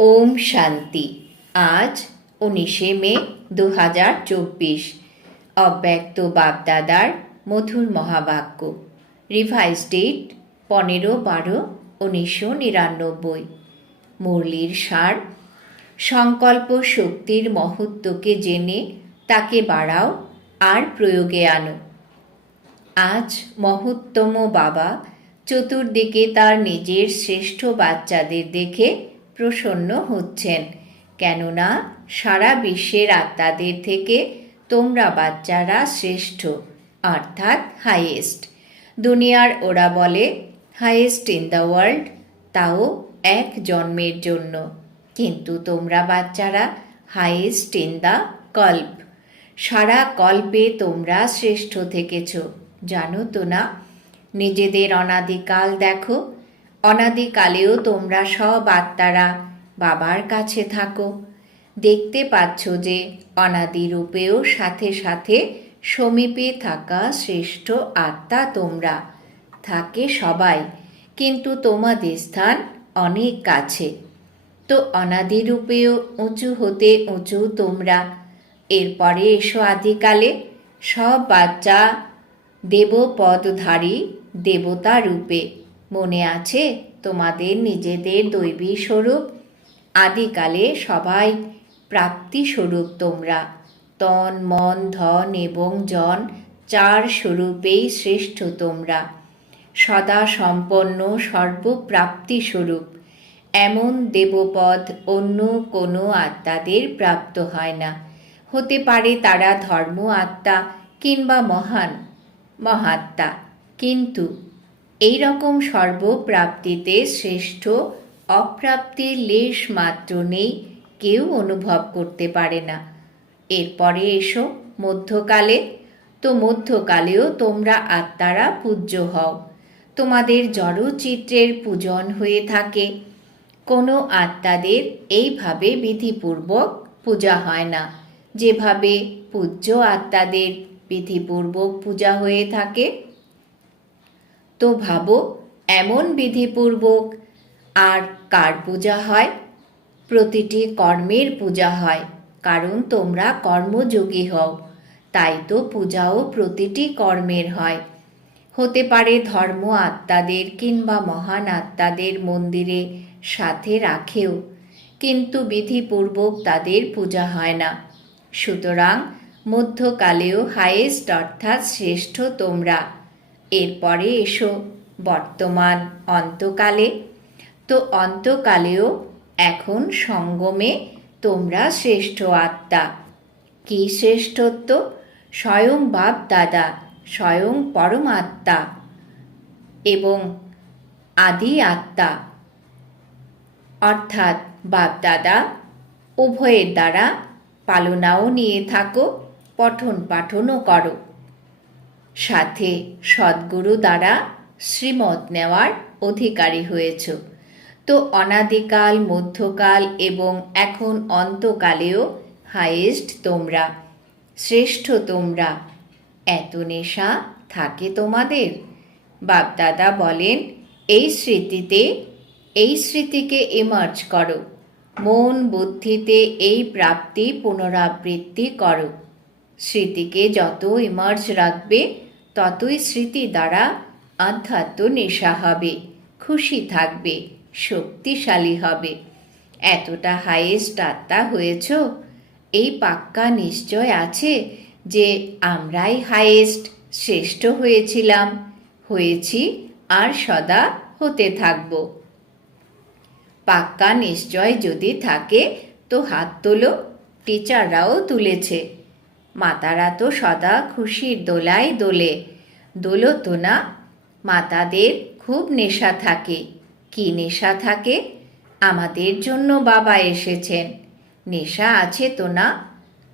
ওম শান্তি। আজ উনিশে মে দু হাজার চব্বিশ। অব্যক্ত বাপদাদার মধুর মহাবাক্য। রিভাইজ ডেট পনেরো বারো উনিশশো নিরানব্বই। মুরলির সার। সংকল্প শক্তির মহত্বকে জেনে তাকে বাড়াও আর প্রয়োগে আনো। আজ মহত্তম বাবা চতুর্দিকে তার নিজের শ্রেষ্ঠ বাচ্চাদের দেখে প্রসন্ন হচ্ছেন। কেননা, সারা বিশ্বের আত্মাদের থেকে তোমরা বাচ্চারা শ্রেষ্ঠ, অর্থাৎ হাইয়েস্ট দুনিয়ার ওরা বলে হাইয়েস্ট ইন দ্য ওয়ার্ল্ড তাও এক জন্মের জন্য। কিন্তু তোমরা বাচ্চারা হাইয়েস্ট ইন দ্য কল্প। সারা কল্পে তোমরা শ্রেষ্ঠ থেকেছ। জানো তো না? নিজেদের অনাদিকাল দেখো অনাদিকালেও তোমরা সব আত্মারা বাবার কাছে থাকো। দেখতে পাচ্ছ যে অনাদিরূপেও সাথে সাথে সমীপে থাকা শ্রেষ্ঠ আত্মা তোমরা। থাকে সবাই, কিন্তু তোমাদের স্থান অনেক কাছে। তো অনাদিরূপেও উঁচু হতে উঁচু তোমরা। এরপরে এসো আদিকালে। সব বাচ্চা দেবপদধারী দেবতা রূপে। মনে আছে তোমাদের নিজেদের দৈবী স্বরূপ? আদিকালে সবাই প্রাপ্তি স্বরূপ তোমরা। তন, মন, ধন এবং জন চার স্বরূপেই শ্রেষ্ঠ তোমরা। সদা সম্পন্ন সর্বপ্রাপ্তি স্বরূপ। এমন দেবপদ অন্য কোনো আত্মাদের প্রাপ্ত হয় না। হতে পারে তারা ধর্ম আত্মা কিংবা মহান মহাত্মা। কিন্তু এই রকম সর্বপ্রাপ্তিতে শ্রেষ্ঠ অপ্রাপ্তির লেশ মাত্র নেই, কেউ অনুভব করতে পারে না। এরপরে এসো, মধ্যকালে। তো মধ্যকালেও তোমরা আত্মারা পূজ্য হও। তোমাদের জড়চিত্রের পূজন হয়ে থাকে। কোনো আত্মাদের এইভাবে বিধিপূর্বক পূজা হয় না। যেভাবে পূজ্য আত্মাদের বিধিপূর্বক পূজা হয়ে থাকে তো ভাবো, এমন বিধিপূর্বক আর কার পূজা হয়? প্রতিটি কর্মের পূজা হয়, কারণ তোমরা কর্মযোগী হও, তাই তো পূজাও প্রতিটি কর্মের হয়। হতে পারে ধর্ম আত্মাদের কিংবা মহান আত্মাদের মন্দিরে সাথে রাখেও, কিন্তু বিধিপূর্বক তাদের পূজা হয় না। সুতরাং মধ্যকালেও হাইয়েস্ট অর্থাৎ শ্রেষ্ঠ তোমরা। এরপরে এসো, বর্তমান অন্তকালে। তো অন্তকালেও এখন সঙ্গমে তোমরা শ্রেষ্ঠ আত্মা। কি শ্রেষ্ঠত্ব? স্বয়ং বাপ দাদা স্বয়ং পরমাত্মা এবং আদি আত্মা। অর্থাৎ বাপদাদা উভয়ের দ্বারা পালনাও নিয়ে থাকো পঠন পাঠনও করো। সাথে সদ্গুরু দ্বারা শ্রীমত নেওয়ার অধিকারী হয়েছ। তো অনাদিকাল, মধ্যকাল এবং এখন অন্তকালেও হাইয়েস্ট তোমরা, শ্রেষ্ঠ তোমরা। এত নেশা থাকে তোমাদের? বাপদাদা বলেন, এই স্মৃতিতে, এই স্মৃতিকে এমার্জ করো। মন বুদ্ধিতে এই প্রাপ্তি পুনরাবৃত্তি করো। স্মৃতিকে যত ইমার্জ রাখবে ততই স্মৃতি দ্বারা আধ্যাত্ম নেশা হবে, খুশি থাকবে, শক্তিশালী হবে। এতটা হাইয়েস্ট আত্মা হয়েছ, এই পাক্কা নিশ্চয় আছে যে আমরাই হাইয়েস্ট শ্রেষ্ঠ হয়েছিলাম, হয়েছি আর সদা হতে থাকব। পাক্কা নিশ্চয় যদি থাকে তো হাত তোলো টিচাররাও তুলেছে। মাতারা তো সদা খুশির দোলায় দোলে দোলো তো না, মাতাদের খুব নেশা থাকে। কি নেশা থাকে? আমাদের জন্য বাবা এসেছেন। নেশা আছে তো না?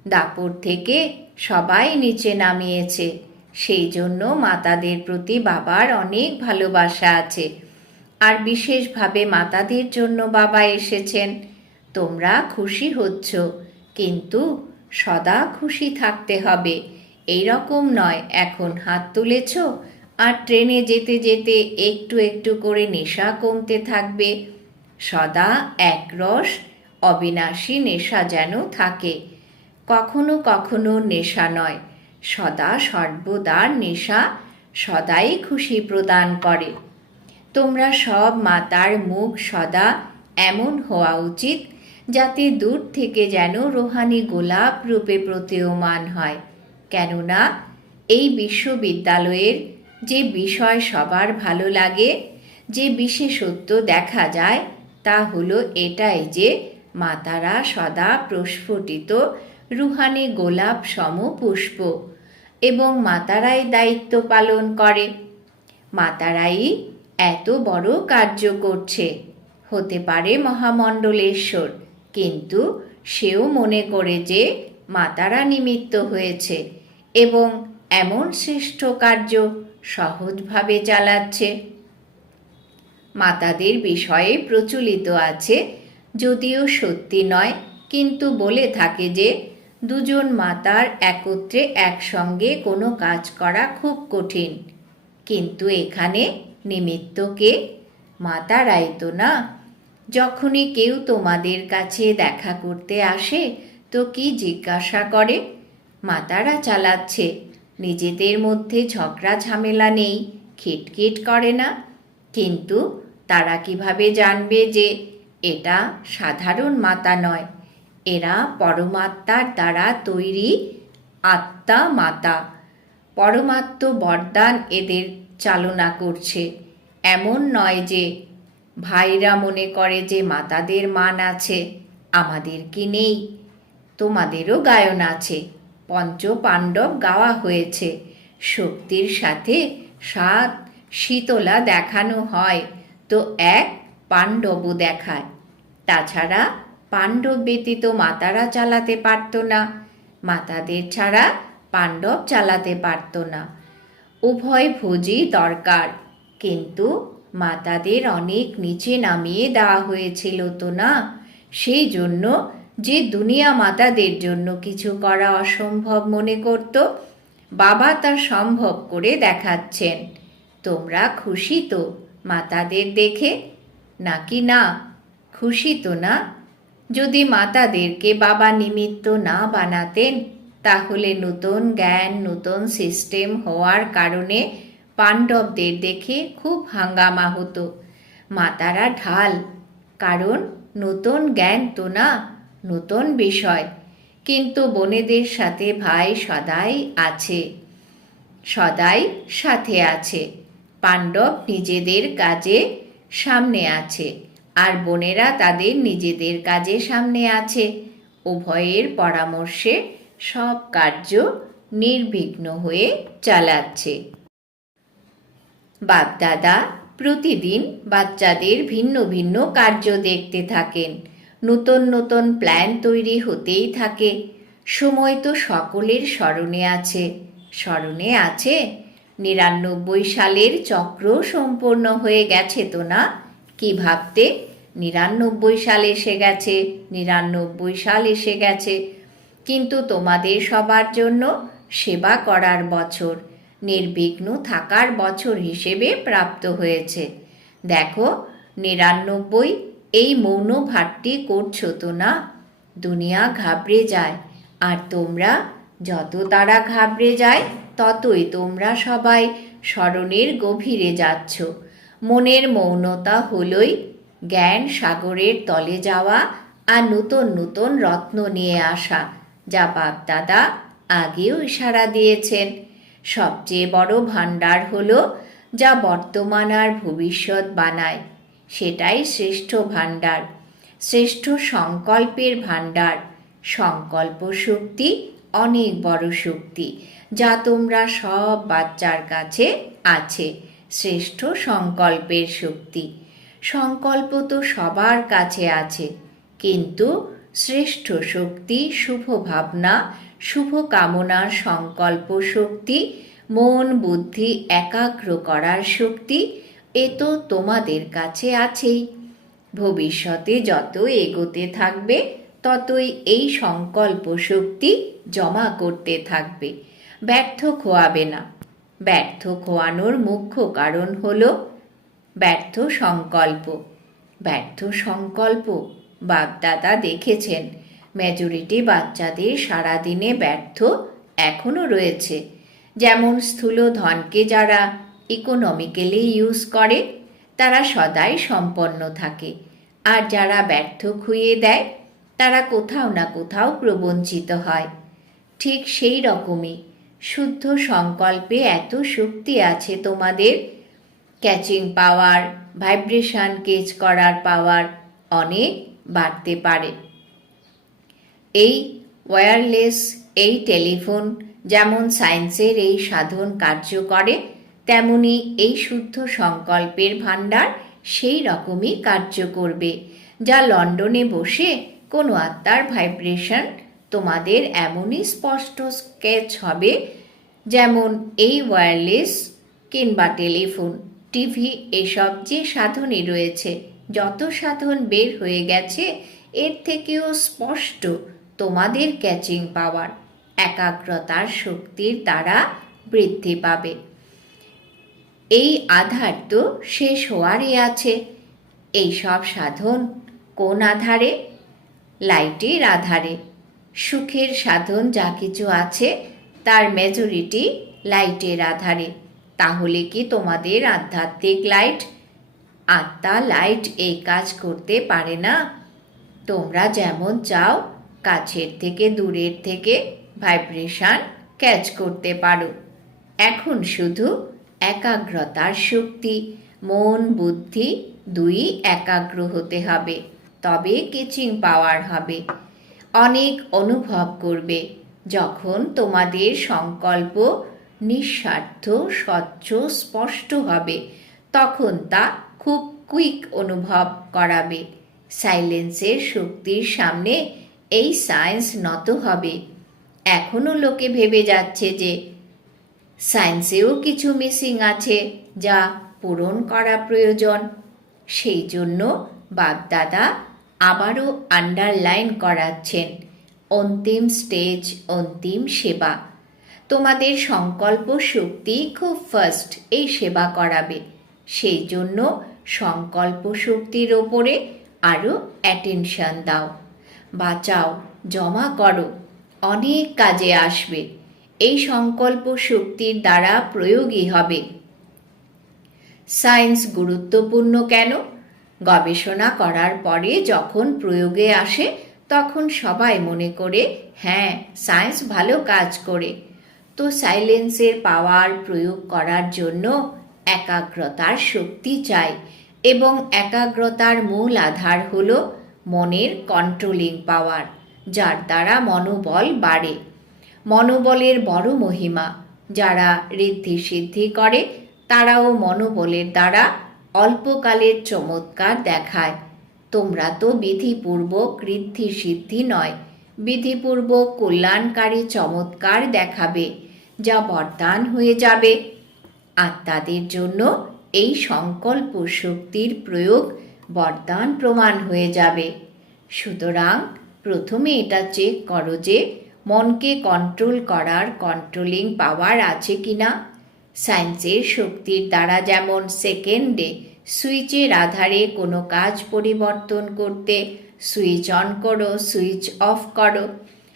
দাপুর থেকে সবাই নিচে নামিয়েছে। সেই জন্য মাতাদের প্রতি বাবার অনেক ভালোবাসা আছে। আর বিশেষভাবে মাতাদের জন্য বাবা এসেছেন। তোমরা খুশি হচ্ছ, কিন্তু সদা খুশি থাকতে হবে। এই রকম নয়, এখন হাত তুলেছ আর ট্রেনে যেতে যেতে একটু একটু করে নেশা কমতে থাকবে। সদা একরস অবিনাশী নেশা যেন থাকে। কখনো কখনো নেশা নয়, সদা সর্বদা নেশা, সদাই খুশি প্রদান করে। তোমরা সব মাতার মুখ সদা এমন হওয়া উচিত যাতে দূর থেকে যেন রোহানি গোলাপ রূপে প্রতীয়মান হয়। কেননা, এই বিশ্ববিদ্যালয়ের যে বিষয় সবার ভালো লাগে, যে বিশেষত্ব দেখা যায়, তা হলো এটাই যে মাতারা সদা প্রস্ফুটিত রুহানি গোলাপ সম পুষ্প এবং মাতারাই দায়িত্ব পালন করে। মাতারাই এত বড় কার্য করছে। হতে পারে মহামণ্ডলেশ্বর। কিন্তু সেও মনে করে যে মাতারা নিমিত্ত হয়েছে এবং এমন শ্রেষ্ঠ কার্য সহজভাবে চালাচ্ছে। মাতাদের বিষয়ে প্রচলিত আছে, যদিও সত্যি নয়, কিন্তু বলে থাকে যে দুজন মাতার একত্রে একসঙ্গে কোনো কাজ করা খুব কঠিন। কিন্তু এখানে নিমিত্তকে মাতারাই তো না। যখনই কেউ তোমাদের কাছে দেখা করতে আসে, তো কি জিজ্ঞাসা করে? মাতারা চালাচ্ছে। নিজেদের মধ্যে ঝগড়া ঝামেলা নেই, খিটখিট করে না। কিন্তু তারা কীভাবে জানবে যে এটা সাধারণ মাতা নয়? এরা পরমাত্মার দ্বারা তৈরি আত্মা মাতা। পরমাত্ম বরদান এদের চালনা করছে। এমন নয় যে ভাইরা মনে করে যে মাতাদের মান আছে, আমাদের কি নেই? তোমাদেরও গায়ন আছে পঞ্চ পাণ্ডব গাওয়া হয়েছে। শক্তির সাথে সাত শীতলা দেখানো হয়, তো এক পাণ্ডবও দেখায়। তাছাড়া পাণ্ডব ব্যতীত মাতারা চালাতে পারত না, মাতাদের ছাড়া পাণ্ডব চালাতে পারত না। উভয় ভোজই দরকার, কিন্তু মাতাদের অনেক নিচে নামিয়ে দেওয়া হয়েছিল তো না? সেই জন্য যে দুনিয়া মাতাদের জন্য কিছু করা অসম্ভব মনে করত, বাবা তা সম্ভব করে দেখাচ্ছেন। তোমরা খুশি তো মাতাদের দেখে? নাকি না? খুশি তো না? যদি মাতাদেরকে বাবা নিমিত্ত না বানাতেন, তাহলে নতুন জ্ঞান, নতুন সিস্টেম হওয়ার কারণে পাণ্ডবদের দেখে খুব হাঙ্গামা হতো। মাতারা ঢাল, কারণ নতুন জ্ঞান তো না, নতুন বিষয়। কিন্তু বোনেদের সাথে ভাই সদাই আছে, সদাই সাথে আছে। পাণ্ডব নিজেদের কাজে সামনে আছে, আর বোনেরা তাদের নিজেদের কাজে সামনে আছে। উভয়ের পরামর্শে সব কার্য নির্বিঘ্ন হয়ে চালাচ্ছে। বাপদাদা প্রতিদিন বাচ্চাদের ভিন্ন ভিন্ন কার্য দেখতে থাকেন। নতুন নতুন প্ল্যান তৈরি হতেই থাকে। সময় তো সকলের স্মরণে আছে। স্মরণে আছে? নিরানব্বই সালের চক্র সম্পূর্ণ হয়ে গেছে তো না? কি ভাবতে? নিরানব্বই সাল এসে গেছে, নিরানব্বই সাল এসে গেছে। কিন্তু তোমাদের সবার জন্য সেবা করার বছর। নির্বিঘ্ন থাকার বছর হিসেবে প্রাপ্ত হয়েছে। দেখো, নিরানব্বই, এই মৌন ভাটটি করছ তো না? দুনিয়া ঘাবড়ে যায়, আর তোমরা যত তারা ঘাবড়ে যায়, ততই তোমরা সবাই স্মরণের গভীরে যাচ্ছ। মনের মৌনতা হলই জ্ঞান সাগরের তলে যাওয়া আর নতুন নতুন রত্ন নিয়ে আসা, যা বাপদাদা আগেও ইশারা দিয়েছেন। সবচেয়ে বড় ভাণ্ডার হলো যা বর্তমান আর ভবিষ্যৎ বানায়। সেটাই শ্রেষ্ঠ ভাণ্ডার। শ্রেষ্ঠ সংকল্পের ভাণ্ডার। সংকল্প শক্তি অনেক বড় শক্তি, যা তোমরা সব বাচ্চার কাছে আছে। শ্রেষ্ঠ সংকল্পের শক্তি। সংকল্প তো সবার কাছে আছে, কিন্তু শ্রেষ্ঠ শক্তি শুভ ভাবনা শুভ কামনার সংকল্প শক্তি, মন বুদ্ধি একাগ্র করার শক্তি, এ তো তোমাদের কাছে আছেই। ভবিষ্যতে যত এগোতে থাকবে, ততই এই সংকল্প শক্তি জমা করতে থাকবে। ব্যর্থ খোয়াবে না। ব্যর্থ খোয়ানোর মুখ্য কারণ হল ব্যর্থ সংকল্প। ব্যর্থ সংকল্প বাগদাদা দেখেছেন। মেজরিটি বাচ্চাদের সারাদিনে ব্যর্থ এখনও রয়েছে। যেমন স্থূল ধনকে যারা ইকোনমিক্যালি ইউজ করে, তারা সদাই সম্পন্ন থাকে। আর যারা ব্যর্থ খুইয়ে দেয়, তারা কোথাও না কোথাও প্রবঞ্চিত হয়। ঠিক সেই রকমই শুদ্ধ সংকল্পে এত শক্তি আছে তোমাদের। ক্যাচিং পাওয়ার ভাইব্রেশন কেচ করার পাওয়ার অনেক বাড়তে পারে। এই ওয়্যারলেস এই টেলিফোন যেমন সায়েন্সের এই সাধন কার্য করে, তেমনি এই শুদ্ধ সংকল্পের ভাণ্ডার সেই রকমই কার্য করবে, যা লন্ডনে বসে কোনো আত্মার ভাইব্রেশন তোমাদের এমনই স্পষ্ট স্কেচ হবে, যেমন এই ওয়্যারলেস কিংবা টেলিফোন টিভি এসব যে সাধনই রয়েছে, যত সাধন বের হয়ে গেছে, এর থেকেও স্পষ্ট তোমাদের ক্যাচিং পাওয়ার একাগ্রতার শক্তির দ্বারা বৃদ্ধি পাবে। এই আধার তো শেষ হওয়ারই আছে। এই সব সাধন কোন আধারে? লাইটের আধারে। সুখের সাধন যা কিছু আছে, তার মেজরিটি লাইটের আধারে। তাহলে কি তোমাদের আধ্যাত্মিক লাইট আত্মা লাইট এই কাজ করতে পারে না? তোমরা যেমন চাও কাছের থেকে দূরের থেকে ভাইব্রেশন ক্যাচ করতে পারো। এখন শুধু একাগ্রতার শক্তি, মন, বুদ্ধি দুই একাগ্র হতে হবে, তবে কেচিং পাওয়ার হবে। অনেক অনুভব করবে যখন তোমাদের সংকল্প নিঃস্বার্থ, স্বচ্ছ, স্পষ্ট হবে। তখন তা খুব কুইক অনুভব করাবে। সাইলেন্সের শক্তির সামনে এই সায়েন্স নত হবে। এখনও লোকে ভেবে যাচ্ছে যে সায়েন্সেও কিছু মিসিং আছে যা পূরণ করা প্রয়োজন। সেই জন্য বাগদাদা আবারও আন্ডারলাইন করাচ্ছেন, অন্তিম স্টেজ অন্তিম সেবা। তোমাদের সংকল্প শক্তি খুব ফার্স্ট এই সেবা করাবে। সেই জন্য সংকল্প শক্তির ওপরে আরও অ্যাটেনশন দাও। বাঁচাও, জমা করো, অনেক কাজে আসবে। এই সংকল্প শক্তির দ্বারা প্রয়োগই হবে। সায়েন্স গুরুত্বপূর্ণ কেন? গবেষণা করার পরে যখন প্রয়োগে আসে, তখন সবাই মনে করে হ্যাঁ সায়েন্স ভালো কাজ করে। তো সাইলেন্সের পাওয়ার প্রয়োগ করার জন্য একাগ্রতার শক্তি চাই এবং একাগ্রতার মূল আধার হল মনের কন্ট্রোলিং পাওয়ার যার দ্বারা মনোবল বাড়ে। মনোবলের বড় মহিমা, যারা ঋদ্ধি সিদ্ধি করে, তারাও মনোবলের দ্বারা অল্পকালের চমৎকার দেখায়। তোমরা তো বিধিপূর্বক ঋদ্ধি সিদ্ধি নয়, বিধিপূর্বক কল্যাণকারী চমৎকার দেখাবে, যা বরদান হয়ে যাবে। আত্মাদের জন্য এই সংকল্প শক্তির প্রয়োগ বরদান প্রমাণ হয়ে যাবে। সুতরাং প্রথমে এটা চেক করো যে মনকে কন্ট্রোল করার কন্ট্রোলিং পাওয়ার আছে কি না সায়েন্সের শক্তির দ্বারা যেমন সেকেন্ডে সুইচের আধারে কোনো কাজ পরিবর্তন করতে সুইচ অন করো সুইচ অফ করো,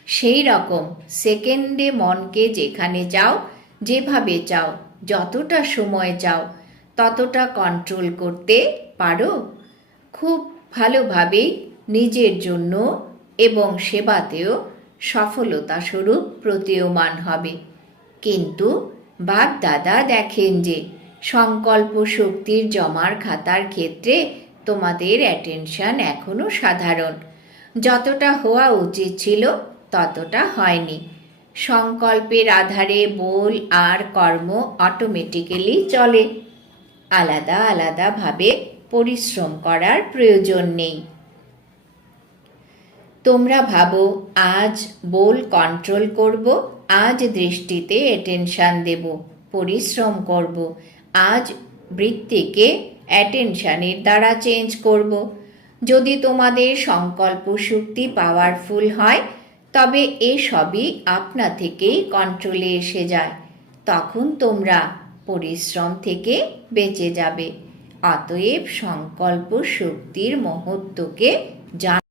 সেই রকম সেকেন্ডে মনকে যেখানে যাও, যেভাবে চাও যতটা সময় চাও ততটা কন্ট্রোল করতে পারো। খুব ভালোভাবেই নিজের জন্য এবং সেবাতেও সফলতা স্বরূপ প্রতীয়মান হবে। কিন্তু বাপ দাদা দেখেন যে সংকল্প শক্তির জমার খাতার ক্ষেত্রে তোমাদের অ্যাটেনশন এখনও সাধারণ। যতটা হওয়া উচিত ছিল ততটা হয়নি। সংকল্পের আধারে বোল আর কর্ম অটোমেটিক্যালি চলে। আলাদা আলাদাভাবে পরিশ্রম করার প্রয়োজন নেই। তোমরা ভাবো, আজ বোল কন্ট্রোল করব, আজ দৃষ্টিতে অ্যাটেনশান দেব, পরিশ্রম করব, আজ বৃত্তিকে অ্যাটেনশানের দ্বারা চেঞ্জ করব। যদি তোমাদের সংকল্প শক্তি পাওয়ারফুল হয়, তবে এ সবই আপনা থেকেই কন্ট্রোলে এসে যায়, তখন তোমরা পরিশ্রম থেকে বেঁচে যাবে। অতএব সংকল্প শক্তির মহত্বকে জান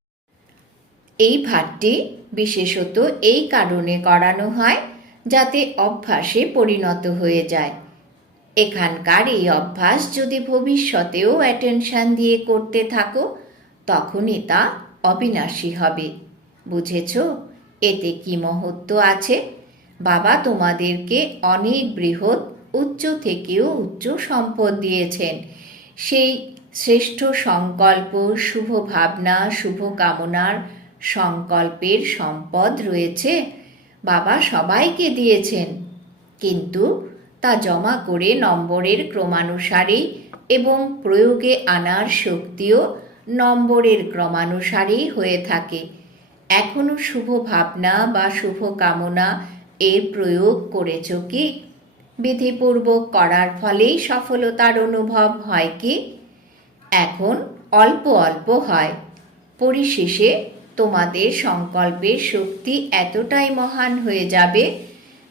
এই ভাটটি বিশেষত এই কারণে করানো হয় যাতে অভ্যাসে পরিণত হয়ে যায়। এখানকার এই অভ্যাস যদি ভবিষ্যতেও অ্যাটেনশন দিয়ে করতে থাকো, তখনই তা অবিনাশী হবে। বুঝেছ? এতে কি মহত্ব আছে? বাবা তোমাদেরকে অনেক বৃহৎ, উচ্চ থেকেও উচ্চ সম্পদ দিয়েছেন। সেই শ্রেষ্ঠ সংকল্প, শুভ ভাবনা, শুভ কামনার সংকল্পের সম্পদ রয়েছে। বাবা সবাইকে দিয়েছেন। কিন্তু তা জমা করে নম্বরের ক্রমানুসারেই এবং প্রয়োগে আনার শক্তিও নম্বরের ক্রমানুসারেই হয়ে থাকে। এখনও শুভ ভাবনা বা শুভ কামনা এর প্রয়োগ করেছ কি? বিধিপূর্বক করার ফলেই সফলতার অনুভব হয় কি? এখন অল্প অল্প হয়। পরিশেষে তোমাদের সংকল্পের শক্তি এতটাই মহান হয়ে যাবে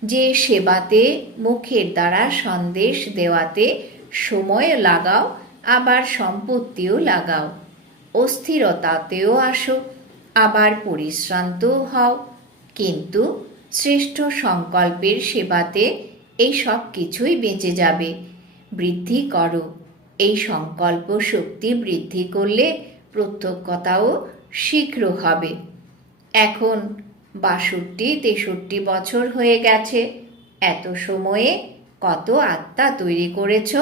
যে সেবাতে, মুখের দ্বারা সন্দেশ দেওয়াতে সময় লাগাও, আবার সম্পত্তিও লাগাও। অস্থিরতাতেও আসো, আবার পরিশ্রান্তও হও। কিন্তু শ্রেষ্ঠ সংকল্পের সেবাতে এই সব কিছুই বেঁচে যাবে। বৃদ্ধি করো। এই সংকল্প শক্তি বৃদ্ধি করলে প্রত্যক্ষতাও শীঘ্র হবে। এখন বাষট্টি, তেষট্টি বছর হয়ে গেছে। এত সময়ে কত আত্মা তৈরি করেছ?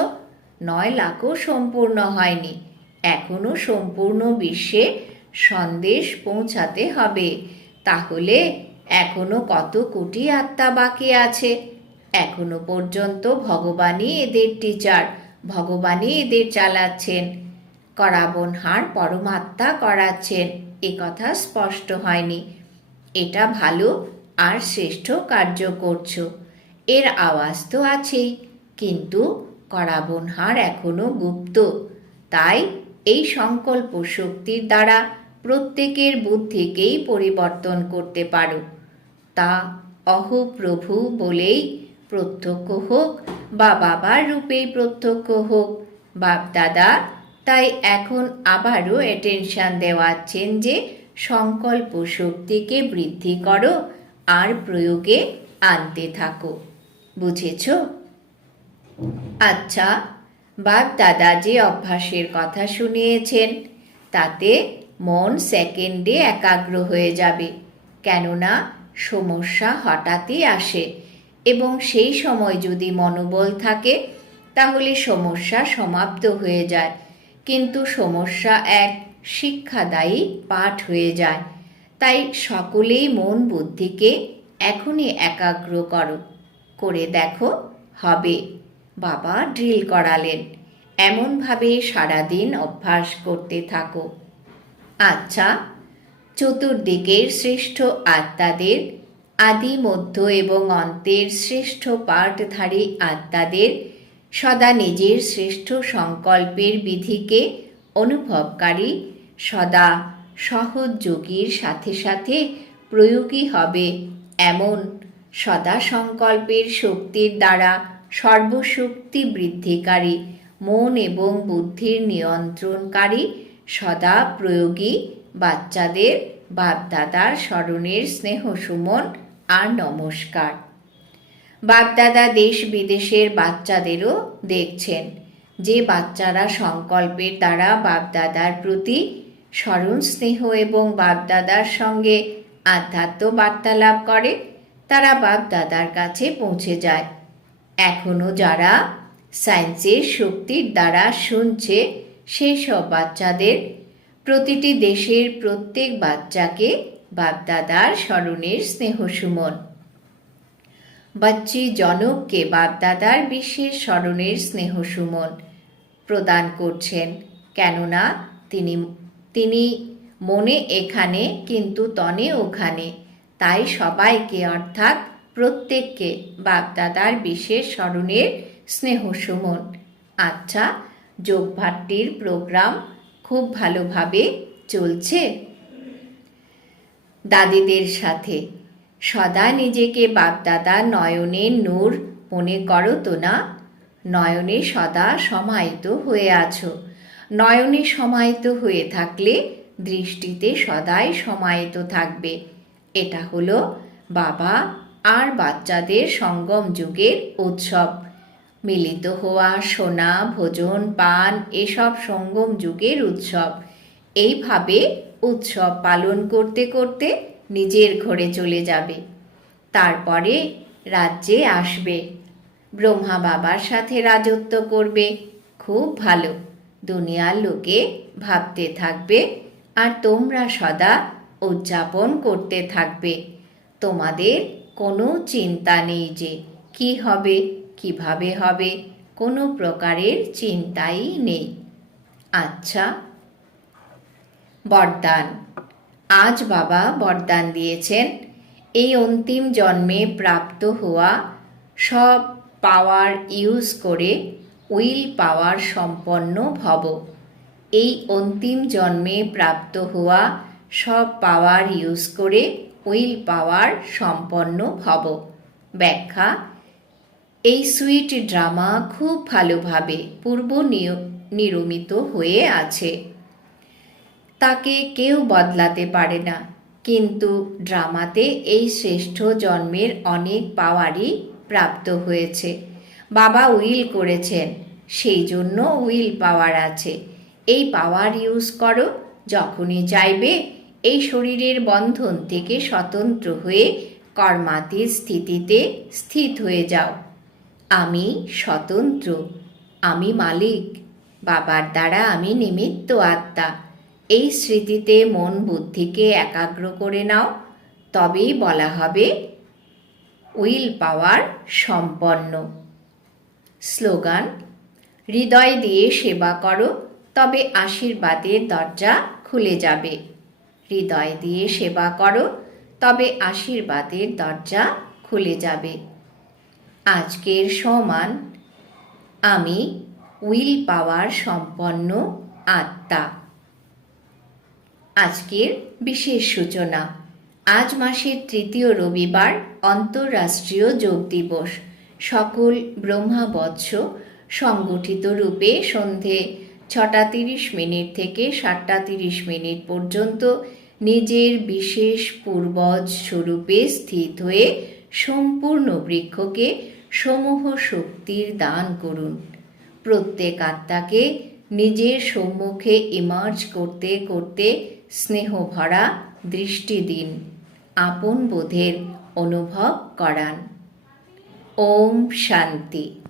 নয় লাখও সম্পূর্ণ হয়নি। এখনও সম্পূর্ণ বিশ্বে সন্দেশ পৌঁছাতে হবে। তাহলে এখনও কত কোটি আত্মা বাকি আছে? এখনও পর্যন্ত ভগবানই এদের টিচার ভগবানই এদের চালাচ্ছেন। করাবন হার পরমাত্মা করাচ্ছেন, এ কথা স্পষ্ট হয়নি। এটা ভালো আর শ্রেষ্ঠ কার্য করছ। এর আওয়াজ তো আছেই, কিন্তু করাবন হার এখনও গুপ্ত। তাই এই সংকল্প শক্তির দ্বারা প্রত্যেকের বুদ্ধিকেই পরিবর্তন করতে পারো। তা অহপ্রভু বলেই প্রত্যক্ষ হোক বা বাবার রূপেই প্রত্যক্ষ হোক বাপ দাদা তাই এখন আবারও অ্যাটেনশন দেওয়াচ্ছেন যে সংকল্প শক্তিকে বৃদ্ধি করো, আর প্রয়োগে আনতে থাকো। বুঝেছ? আচ্ছা বাপ দাদা যে অভ্যাসের কথা শুনিয়েছেন, তাতে মন সেকেন্ডে একাগ্র হয়ে যাবে, কেননা সমস্যা হঠাৎই আসে। এবং সেই সময় যদি মনোবল থাকে, তাহলে সমস্যা সমাপ্ত হয়ে যায়। কিন্তু সমস্যা এক, শিক্ষাদায়ী পাঠ হয়ে যায়। তাই সকলেই মন বুদ্ধিকে এখনই একাগ্র করো, করে দেখো হবে। বাবা ড্রিল করালেন, এমনভাবে সারাদিন অভ্যাস করতে থাকো। আচ্ছা চতুর্দিকের শ্রেষ্ঠ আত্মাদের আদি মধ্য এবং অন্তের শ্রেষ্ঠ পাঠধারী আত্মাদের সদা নিজের শ্রেষ্ঠ সংকল্পের বিধিকে অনুভবকারী, সদা সহযোগীর সাথে সাথে প্রয়োগী হবে এমন সদা সংকল্পের শক্তির দ্বারা সর্বশক্তি বৃদ্ধিকারী, মন এবং বুদ্ধির নিয়ন্ত্রণকারী, সদা প্রয়োগী বাচ্চাদের, বাপদাদার স্মরণের স্নেহ সুমন আর নমস্কার। বাপদাদা দেশ বিদেশের বাচ্চাদেরও দেখছেন যে বাচ্চারা সংকল্পের দ্বারা বাপদাদার প্রতি স্মরণ স্নেহ এবং বাপদাদার সঙ্গে আধ্যাত্ম বার্তালাপ করে, তারা বাপদাদার কাছে পৌঁছে যায়। এখনও যারা সায়েন্সের শক্তির দ্বারা শুনছে, সেই সব বাচ্চাদের প্রতিটি দেশের প্রত্যেক বাচ্চাকে বাপদাদার স্মরণের স্নেহ সুমন। বাচ্চি জনককে বাপদাদার বিশেষ স্মরণের স্নেহ সুমন প্রদান করছেন, কেননা তিনি তিনি মনে এখানে কিন্তু তনে ওখানে। তাই সবাইকে অর্থাৎ প্রত্যেককে বাপদাদার বিশেষ স্মরণের স্নেহ সুমন। আচ্ছা যোগভাট্টির প্রোগ্রাম খুব ভালোভাবে চলছে? দাদিদের সাথে। সদা নিজেকে বাপদাদা নয়নের নূর মনে করো তো না? নয়নে সদা সমাহিত হয়ে আছো। নয়নে সমাহিত হয়ে থাকলে দৃষ্টিতে সদাই সমাহিত থাকবে। এটা হলো বাবা আর বাচ্চাদের সঙ্গম যুগের উৎসব। মিলিত হওয়া, সোনা, ভোজন, পান এসব সঙ্গম যুগের উৎসব। এইভাবে উৎসব পালন করতে করতে নিজের ঘরে চলে যাবে। তারপরে রাজ্যে আসবে। ব্রহ্মা বাবার সাথে রাজত্ব করবে। খুব ভালো। দুনিয়ার লোকে ভাবতে থাকবে, আর তোমরা সদা উদযাপন করতে থাকবে। তোমাদের কোনো চিন্তা নেই যে কি হবে, কীভাবে হবে, কোনো প্রকারের চিন্তাই নেই। আচ্ছা বরদান। আজ বাবা বরদান দিয়েছেন। এই অন্তিম জন্মে প্রাপ্ত হওয়া সব পাওয়ার ইউজ করে উইল পাওয়ার সম্পন্ন ভব। এই অন্তিম জন্মে প্রাপ্ত হওয়া সব পাওয়ার ইউজ করে উইল পাওয়ার সম্পন্ন ভব। ব্যাখ্যা, এই সুইট ড্রামা খুব ভালোভাবে পূর্ব নিরমিত হয়ে আছে। তাকে কেউ বদলাতে পারে না। কিন্তু ড্রামাতে এই শ্রেষ্ঠ জন্মের অনেক পাওয়ারই প্রাপ্ত হয়েছে। বাবা উইল করেছেন, সেই জন্য উইল পাওয়ার আছে। এই পাওয়ার ইউজ করো, যখনই চাইবে, এই শরীরের বন্ধন থেকে স্বতন্ত্র হয়ে কর্মাতীত স্থিতিতে স্থিত হয়ে যাও। আমি স্বতন্ত্র, আমি মালিক, বাবার দ্বারা আমি নিমিত্ত আত্মা। এই স্মৃতিতে মন বুদ্ধিকে একাগ্র করে নাও। তবেই বলা হবে, উইল পাওয়ার সম্পন্ন। স্লোগান, হৃদয় দিয়ে সেবা করো, তবে আশীর্বাদের দরজা খুলে যাবে। হৃদয় দিয়ে সেবা করো, তবে আশীর্বাদের দরজা খুলে যাবে। আজকের সমান, আমি উইল পাওয়ার সম্পন্ন আত্মা। আজকের বিশেষ সূচনা। আজ মাসের তৃতীয় রবিবার অন্তর্রাষ্ট্রীয় যোগ দিবস। সকল ব্রহ্মাবৎস সংগঠিত রূপে সন্ধে ছটা তিরিশ মিনিট থেকে সাতটা তিরিশ মিনিট পর্যন্ত নিজের বিশেষ পূর্বজ স্বরূপে স্থিত হয়ে সম্পূর্ণ বৃক্ষকে সমূহ শক্তির দান করুন। প্রত্যেক আত্মাকে নিজের সম্মুখে ইমার্জ করতে করতে স্নেহ ভরা দৃষ্টি দিন আপন বোধের অনুভব করান। ওম শান্তি।